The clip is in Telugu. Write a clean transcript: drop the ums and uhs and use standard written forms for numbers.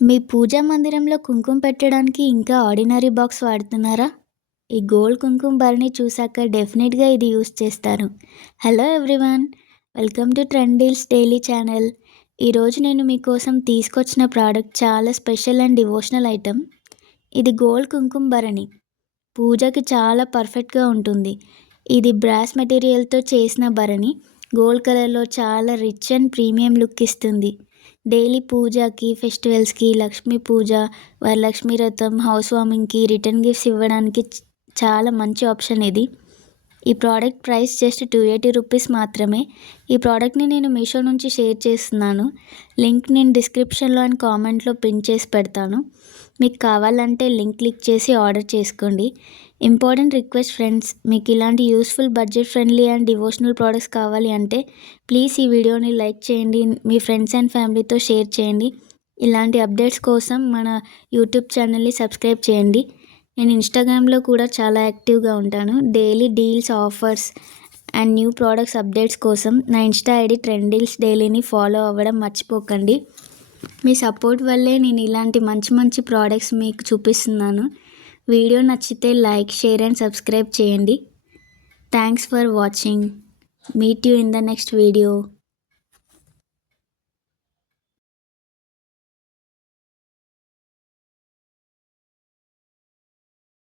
మీ పూజా మందిరంలో కుంకుమ పెట్టడానికి ఇంకా ఆర్డినరీ బాక్స్ వాడుతున్నారా? ఈ గోల్డ్ కుంకుమ భరణి చూసాక డెఫినెట్‌గా ఇది యూజ్ చేస్తారు. Hello everyone! Welcome to trend deals daily channel. ఈరోజు నేను మీకోసం తీసుకొచ్చిన ప్రోడక్ట్ చాలా స్పెషల్ అండ్ డివోషనల్ ఐటెమ్. ఇది గోల్డ్ కుంకుమ భరణి. పూజకి చాలా పర్ఫెక్ట్‌గా ఉంటుంది. ఇది బ్రాస్ మెటీరియల్‌తో చేసిన భరణి. గోల్డ్ కలర్‌లో చాలా రిచ్ అండ్ ప్రీమియం లుక్ ఇస్తుంది. డైలీ పూజకి, ఫెస్టివల్స్‌కి, లక్ష్మీ పూజ, వరలక్ష్మి వ్రతం, హౌస్ వార్మింగ్‌కి, రిటర్న్ గిఫ్ట్స్ ఇవ్వడానికి చాలా మంచి ఆప్షన్ ఇది. ఈ ప్రోడక్ట్ ప్రైస్ జస్ట్ 280 రూపీస్ మాత్రమే. ఈ ప్రోడక్ట్‌ని నేను మీషో నుంచి షేర్ చేస్తున్నాను. లింక్ నేను డిస్క్రిప్షన్‌లో అండ్ కామెంట్‌లో పిన్ చేసి పెడతాను. మీకు కావాలంటే లింక్ క్లిక్ చేసి ఆర్డర్ చేసుకోండి. ఇంపార్టెంట్ రిక్వెస్ట్ ఫ్రెండ్స్, మీకు ఇలాంటి useful budget friendly and devotional products కావాలి అంటే ప్లీజ్ ఈ వీడియోని లైక్ చేయండి, మీ ఫ్రెండ్స్ అండ్ ఫ్యామిలీతో షేర్ చేయండి. ఇలాంటి అప్డేట్స్ కోసం మన యూట్యూబ్ ఛానల్ని సబ్స్క్రైబ్ చేయండి. నేను ఇన్స్టాగ్రామ్లో కూడా చాలా యాక్టివ్గా ఉంటాను. Daily deals, offers and new products updates కోసం నా ఇన్స్టా ఐడి ట్రెండ్ డీల్స్ డైలీని ఫాలో అవ్వడం మర్చిపోకండి. మీ సపోర్ట్ వల్లే నేను ఇలాంటి మంచి మంచి ప్రోడక్ట్స్ మీకు చూపిస్తున్నాను. వీడియో నచ్చితే లైక్, షేర్ అండ్ సబ్స్క్రైబ్ చేయండి. Thanks for watching. Meet you in the next video.